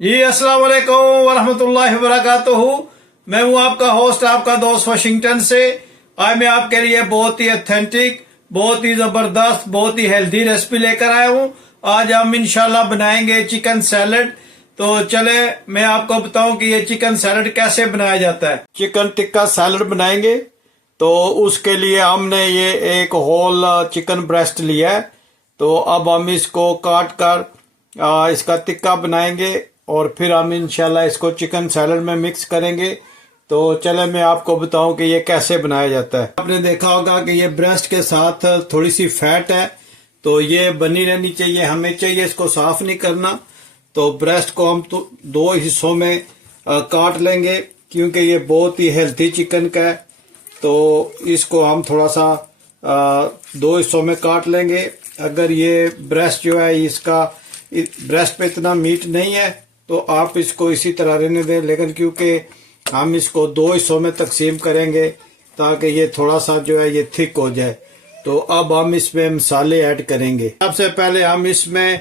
जी अस्सलाम वालेकुम वरहमतुल्लाहि वबरकातुहू। मैं हूं आपका होस्ट, आपका दोस्त वाशिंगटन से। आज मैं आपके लिए बहुत ही ऑथेंटिक, बहुत ही जबरदस्त, बहुत ही हेल्दी रेसिपी लेकर आया हूं। आज हम इंशाल्लाह बनाएंगे चिकन सैलड। तो चले मैं आपको बताऊं कि ये चिकन सैलड कैसे बनाया जाता है। चिकन टिक्का सैलड बनाएंगे तो उसके लिए हमने ये एक होल चिकन ब्रेस्ट लिया है। तो अब हम इसको काट कर इसका टिक्का बनाएंगे और फिर हम इंशाल्लाह इसको चिकन सैलड में मिक्स करेंगे। तो चले मैं आपको बताऊं कि ये कैसे बनाया जाता है। आपने देखा होगा कि ये ब्रेस्ट के साथ थोड़ी सी फैट है, तो ये बनी रहनी चाहिए, हमें चाहिए इसको साफ नहीं करना। तो ब्रेस्ट को हम तो दो हिस्सों में काट लेंगे क्योंकि ये बहुत ही हेल्थी चिकन का है। तो इसको हम थोड़ा सा दो हिस्सों में काट लेंगे। अगर ये ब्रेस्ट जो है इसका ब्रेस्ट पे इतना मीट नहीं है तो आप इसको इसी तरह रहने दें, लेकिन क्योंकि हम इसको दो हिस्सों में तकसीम करेंगे ताकि ये थोड़ा सा जो है ये थिक हो जाए। तो अब हम इसमें मसाले ऐड करेंगे। सबसे पहले हम इसमें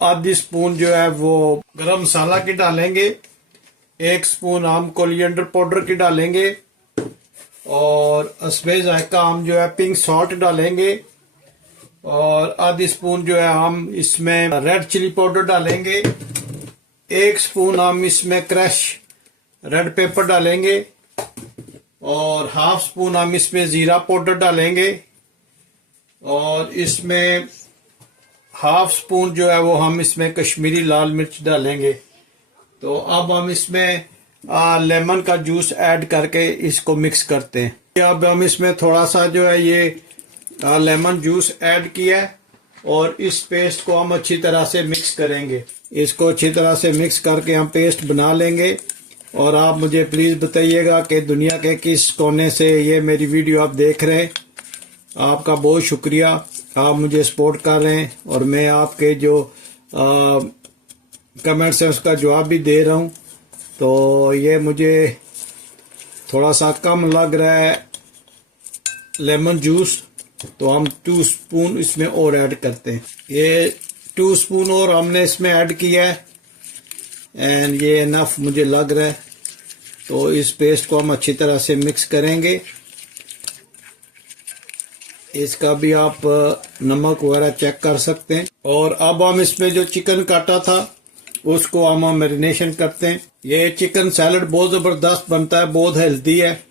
आधी स्पून जो है वो गरम मसाला की डालेंगे, एक स्पून हम कोरिएंडर पाउडर की डालेंगे और अस्बे जायका हम जो है पिंक सॉल्ट डालेंगे और आधी स्पून जो है हम इसमें रेड चिली पाउडर डालेंगे। एक स्पून हम इसमें क्रश रेड पेपर डालेंगे और हाफ स्पून हम इसमें जीरा पाउडर डालेंगे और इसमें हाफ स्पून जो है वो हम इसमें कश्मीरी लाल मिर्च डालेंगे। तो अब हम इसमें लेमन का जूस ऐड करके इसको मिक्स करते हैं। अब हम इसमें थोड़ा सा जो है ये लेमन जूस ऐड किया है और इस पेस्ट को हम अच्छी तरह से मिक्स करेंगे। इसको अच्छी तरह से मिक्स करके हम पेस्ट बना लेंगे। और आप मुझे प्लीज़ बताइएगा कि दुनिया के किस कोने से ये मेरी वीडियो आप देख रहे हैं। आपका बहुत शुक्रिया, आप मुझे सपोर्ट कर रहे हैं और मैं आपके जो कमेंट्स हैं उसका जवाब भी दे रहा हूँ। तो ये मुझे थोड़ा सा कम लग रहा है लेमन जूस, तो हम 2 स्पून इसमें और ऐड करते हैं। ये 2 स्पून और हमने इसमें ऐड किया है एंड ये इनफ मुझे लग रहा है। तो इस पेस्ट को हम अच्छी तरह से मिक्स करेंगे। इसका भी आप नमक वगैरह चेक कर सकते हैं। और अब हम इसमें जो चिकन काटा था उसको हम मैरिनेशन करते हैं। ये चिकन सैलड बहुत ज़बरदस्त बनता है, बहुत हेल्दी है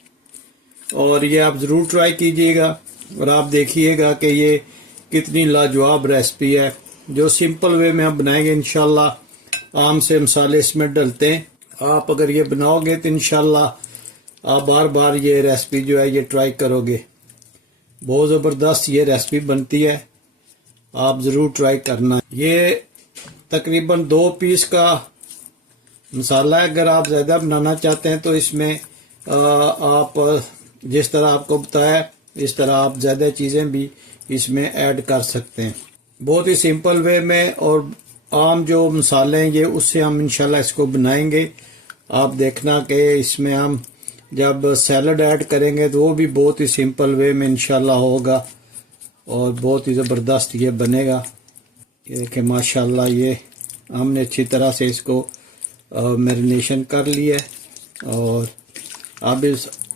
और ये आप ज़रूर ट्राई कीजिएगा और आप देखिएगा कि ये कितनी लाजवाब रेसिपी है जो सिंपल वे में हम बनाएंगे। इंशाल्लाह आम से मसाले इसमें डलते हैं। आप अगर ये बनाओगे तो इंशाल्लाह आप बार बार ये रेसिपी जो है ये ट्राई करोगे। बहुत ज़बरदस्त ये रेसिपी बनती है, आप ज़रूर ट्राई करना। ये तकरीबन 2 पीस का मसाला है। अगर आप ज़्यादा बनाना चाहते हैं तो इसमें आप जिस तरह आपको बताया इस तरह आप ज़्यादा चीज़ें भी इसमें ऐड कर सकते हैं। बहुत ही सिंपल वे में और आम जो मसाले हैं ये उससे हम इंशाल्लाह इसको बनाएंगे। आप देखना कि इसमें हम जब सैलड ऐड करेंगे तो वो भी बहुत ही सिंपल वे में इंशाल्लाह होगा और बहुत ही ज़बरदस्त ये बनेगा। ये कि माशाल्लाह ये हमने अच्छी तरह से इसको मैरिनेशन कर लिया है और अब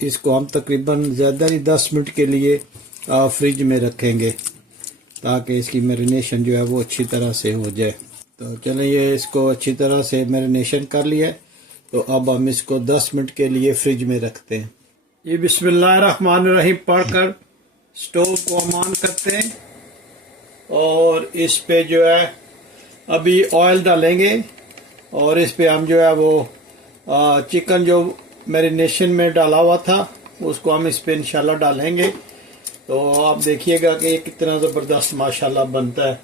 इसको हम तकरीबन ज़्यादा ही 10 मिनट के लिए फ्रिज में रखेंगे ताकि इसकी मैरिनेशन जो है वो अच्छी तरह से हो जाए। तो चलें ये इसको अच्छी तरह से मैरिनेशन कर लिया है। तो अब हम इसको 10 मिनट के लिए फ्रिज में रखते हैं। ये बिस्मिल्लाहिर्रहमानिर्रहीम पढ़कर स्टोव को हम ऑन करते हैं और इस पे जो है अभी ऑयल डालेंगे और इस पे हम जो है वो चिकन जो मैरिनेशन में डाला हुआ था उसको हम इस पे इंशाल्लाह डालेंगे। तो आप देखिएगा कि कितना ज़बरदस्त माशाल्लाह बनता है।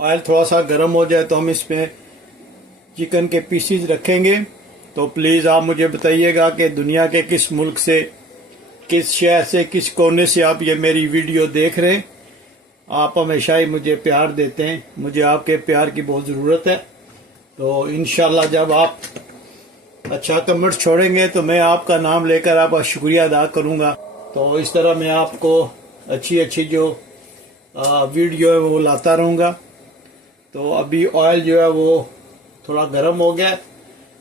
ऑयल थोड़ा सा गर्म हो जाए तो हम इसमें चिकन के पीसीज रखेंगे। तो प्लीज़ आप मुझे बताइएगा कि दुनिया के किस मुल्क से, किस शहर से, किस कोने से आप ये मेरी वीडियो देख रहे हैं। आप हमेशा ही मुझे प्यार देते हैं, मुझे आपके प्यार की बहुत ज़रूरत है। तो इंशाल्लाह जब आप अच्छा कमेंट छोड़ेंगे तो मैं आपका नाम लेकर आपका शुक्रिया अदा करूँगा। तो इस तरह मैं आपको अच्छी अच्छी जो वीडियो है वो लाता रहूँगा। तो अभी ऑयल जो है वो थोड़ा गर्म हो गया।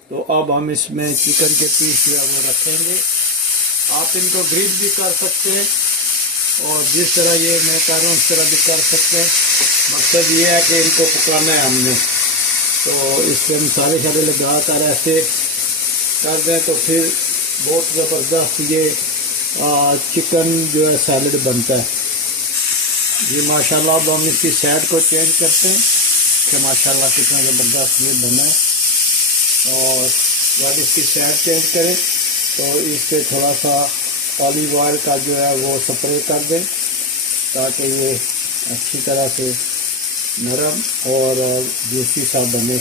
तो अब हम इसमें चिकन के पीस जो है वो रखेंगे। आप इनको ग्रिल भी कर सकते हैं और जिस तरह ये मैं कर रहा हूँ उस तरह भी कर सकते हैं। मकसद ये है कि इनको पकाना है हमने, तो इससे मसाले लगा कर ऐसे कर दें तो फिर बहुत ज़बरदस्त ये चिकन जो है सैलड बनता है। ये माशाल्लाह अब हम इसकी साइड को चेंज करते हैं कि माशाल्लाह कितना ज़बरदस्त ये बना है। और जब इसकी साइड चेंज करें तो इस पर थोड़ा सा ऑलिव ऑयल का जो है वो स्प्रे कर दें ताकि ये अच्छी तरह से नरम और जूसी सा बने।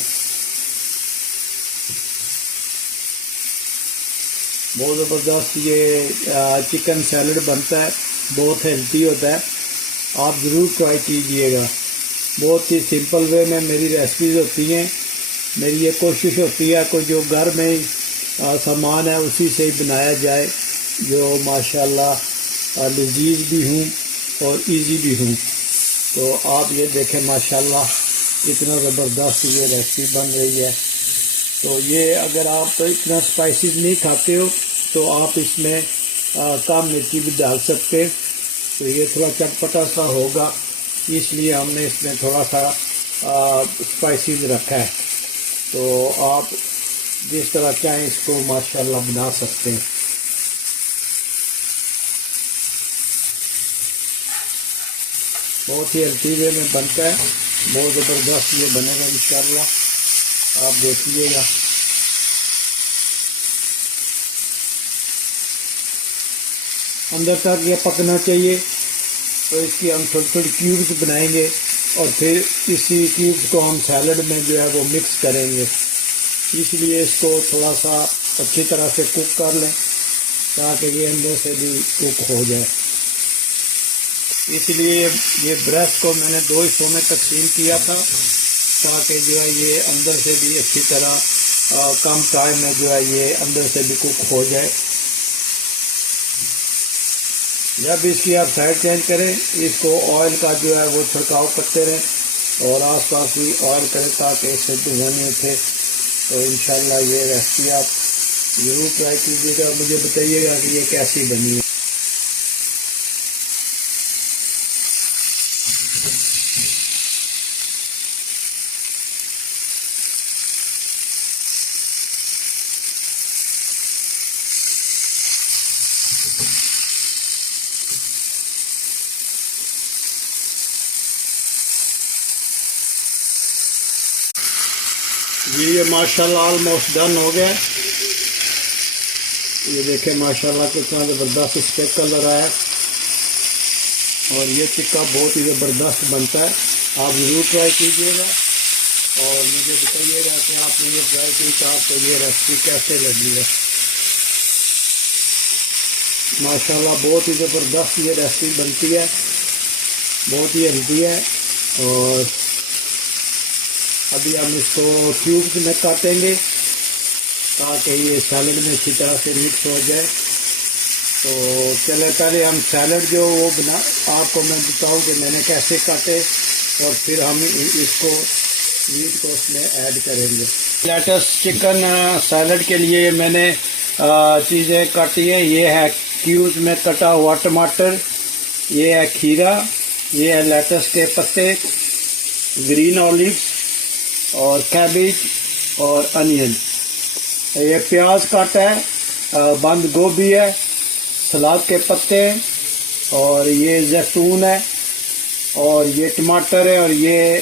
बहुत ज़बरदस्त ये चिकन सैलड बनता है, बहुत हेल्दी होता है। आप ज़रूर ट्राई कीजिएगा। बहुत ही सिंपल वे में मेरी रेसिपीज़ होती हैं। मेरी ये कोशिश होती है कि जो घर में सामान है उसी से ही बनाया जाए, जो माशाल्लाह लजीज भी हूँ और इजी भी हूँ। तो आप ये देखें माशाल्लाह इतना ज़बरदस्त ये रेसिपी बन रही है। तो ये अगर आप तो इतना स्पाइसेस नहीं खाते हो तो आप इसमें कम मिर्ची भी डाल सकते हैं। तो ये थोड़ा चटपटा सा होगा, इसलिए हमने इसमें थोड़ा सा स्पाइसेस रखा है। तो आप जिस तरह चाहें इसको माशाल्लाह बना सकते हैं। बहुत ही हेल्दी वे में बनता है, बहुत ज़बरदस्त ये बनेगा इंशाल्लाह, आप देखिएगा। अंदर तक ये पकना चाहिए। तो इसकी हम थोड़ी थोड़ी क्यूब्स बनाएंगे और फिर इसी क्यूब्स को हम सैलड में जो है वो मिक्स करेंगे। इसलिए इसको थोड़ा सा अच्छी तरह से कुक कर लें ताकि ये अंदर से भी कुक हो जाए। इसलिए ये ब्रेस्ट को मैंने 2 हिस्सों में तकसीम किया था ताकि जो है ये अंदर से भी अच्छी तरह कम टाइम में जो है ये अंदर से भी कुक हो जाए। जब इसकी आप साइड चेंज करें, इसको ऑयल का जो है वो छिड़काव करते रहें और आसपास भी ऑयल करें ताकि इससे धुआं नहीं उठे। तो इंशाल्लाह ये रेसिपी आप ज़रूर ट्राई कीजिएगा, मुझे बताइएगा कि ये कैसी बनी है। ये माशाल्लाह ऑलमोस्ट डन हो गया। ये देखें माशाल्लाह कितना ज़बरदस्त इसका कलर आया और ये टिक्का बहुत ही ज़बरदस्त बनता है। आप ज़रूर ट्राई कीजिएगा और मुझे बताइएगा कि आपने ये ट्राई की था तो ये रेसिपी कैसे लगी है। माशाल्लाह बहुत ही ज़बरदस्त ये रेसिपी बनती है, बहुत ही हेल्दी है। और अभी हम इसको क्यूब्स में काटेंगे ताकि ये सैलड में अच्छी तरह से मिक्स हो जाए। तो चले पहले हम सैलड जो वो बना आपको मैं बताऊँ कि मैंने कैसे काटे और फिर हम इसको मीट को उसमें ऐड करेंगे। लेटस चिकन सैलड के लिए मैंने चीज़ें काटी हैं। ये है क्यूब्स में कटा हुआ टमाटर, ये है खीरा, ये है लेटस के पत्ते, ग्रीन ऑलिव्स और कैबेज और अनियन। ये प्याज काटा है, बंद गोभी है, सलाद के पत्ते और ये जैतून है और ये टमाटर है और ये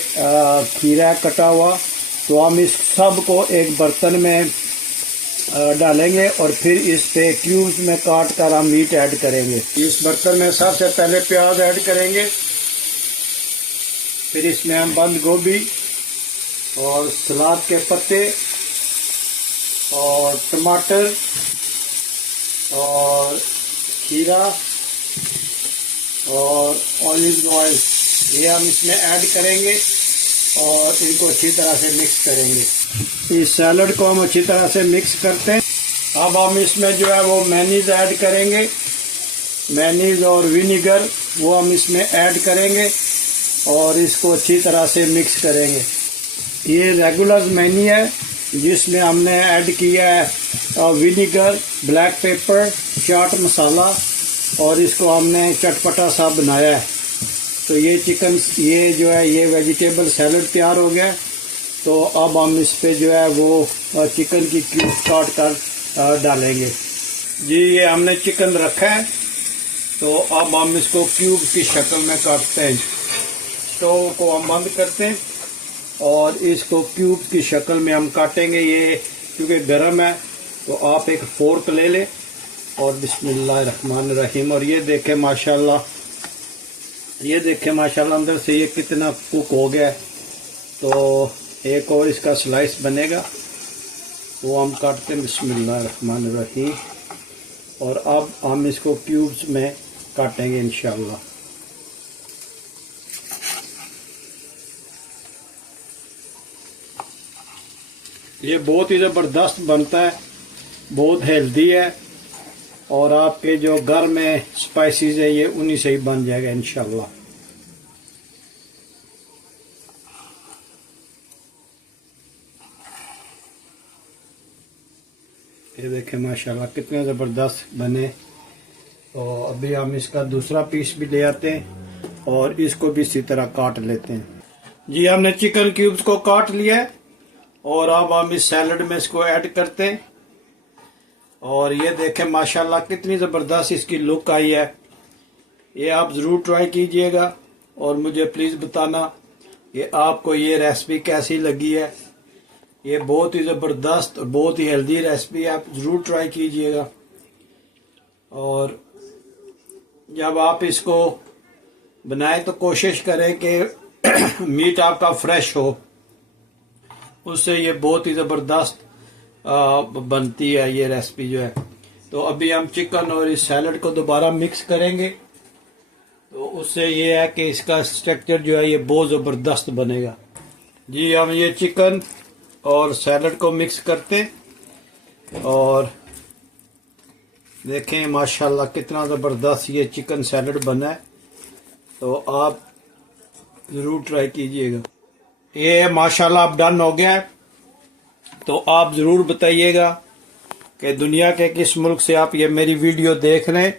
खीरा है कटा हुआ। तो हम इस सब को एक बर्तन में डालेंगे और फिर इस पे क्यूब्स में काट कर हम मीट ऐड करेंगे। इस बर्तन में सबसे पहले प्याज ऐड करेंगे, फिर इसमें हम बंद गोभी और सलाद के पत्ते और टमाटर और खीरा और ऑलिव ऑयल ये हम इसमें ऐड करेंगे और इनको अच्छी तरह से मिक्स करेंगे। इस सैलड को हम अच्छी तरह से मिक्स करते हैं। अब हम इसमें जो है वो मेयोनीज ऐड करेंगे, मेयोनीज और विनीगर वो हम इसमें ऐड करेंगे और इसको अच्छी तरह से मिक्स करेंगे। ये रेगुलर मैनी है जिसमें हमने ऐड किया है vinegar, black pepper, chaat masala और इसको हमने चटपटा सा बनाया है। तो ये चिकन, ये जो है ये वेजिटेबल सैलड तैयार हो गया। तो अब हम इस पे जो है वो चिकन की क्यूब काट कर डालेंगे। जी ये हमने चिकन रखा है, तो अब हम इसको क्यूब की शक्ल में काटते हैं। स्टोव को हम बंद करते हैं और इसको क्यूब की शक्ल में हम काटेंगे। ये क्योंकि गर्म है तो आप एक फोर्क ले लें और बिस्मिल्लाहिर्रहमानिर्रहीम। और ये देखें माशाल्लाह, ये देखें माशाल्लाह अंदर से ये कितना कुक हो गया है। तो एक और इसका स्लाइस बनेगा, वो हम काटते हैं बिस्मिल्लाहिर्रहमानिर्रहीम। और अब हम इसको क्यूब्स में काटेंगे इंशाल्लाह। ये बहुत ही ज़बरदस्त बनता है, बहुत हेल्दी है और आपके जो घर में स्पाइसेस है ये उन्हीं से ही बन जाएगा इंशाल्लाह। ये देखें माशाल्लाह कितने ज़बरदस्त बने। तो अभी हम इसका दूसरा पीस भी ले आते हैं और इसको भी इसी तरह काट लेते हैं। जी हमने चिकन क्यूब्स को काट लिया है और अब हम इस सैलड में इसको ऐड करते हैं। और ये देखें माशाल्लाह कितनी ज़बरदस्त इसकी लुक आई है। ये आप ज़रूर ट्राई कीजिएगा और मुझे प्लीज़ बताना कि आपको ये रेसिपी कैसी लगी है। ये बहुत ही ज़बरदस्त और बहुत ही हेल्दी रेसिपी है, आप ज़रूर ट्राई कीजिएगा। और जब आप इसको बनाएं तो कोशिश करें कि मीट आपका फ्रेश हो, उससे ये बहुत ही ज़बरदस्त बनती है ये रेसिपी जो है। तो अभी हम चिकन और इस सैलड को दोबारा मिक्स करेंगे, तो उससे ये है कि इसका स्ट्रक्चर जो है ये बहुत ज़बरदस्त बनेगा। जी हम ये चिकन और सैलड को मिक्स करते और देखें माशाल्लाह कितना ज़बरदस्त ये चिकन सैलड बना है। तो आप ज़रूर ट्राई कीजिएगा। ये माशाल्लाह अब डन हो गया है। तो आप ज़रूर बताइएगा कि दुनिया के किस मुल्क से आप ये मेरी वीडियो देख रहे हैं।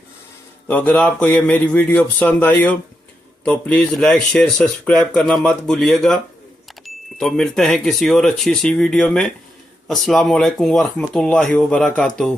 तो अगर आपको ये मेरी वीडियो पसंद आई हो तो प्लीज़ लाइक, शेयर, सब्सक्राइब करना मत भूलिएगा। तो मिलते हैं किसी और अच्छी सी वीडियो में। अस्सलाम वालेकुम वरहमतुल्लाहि वबरकातुहू।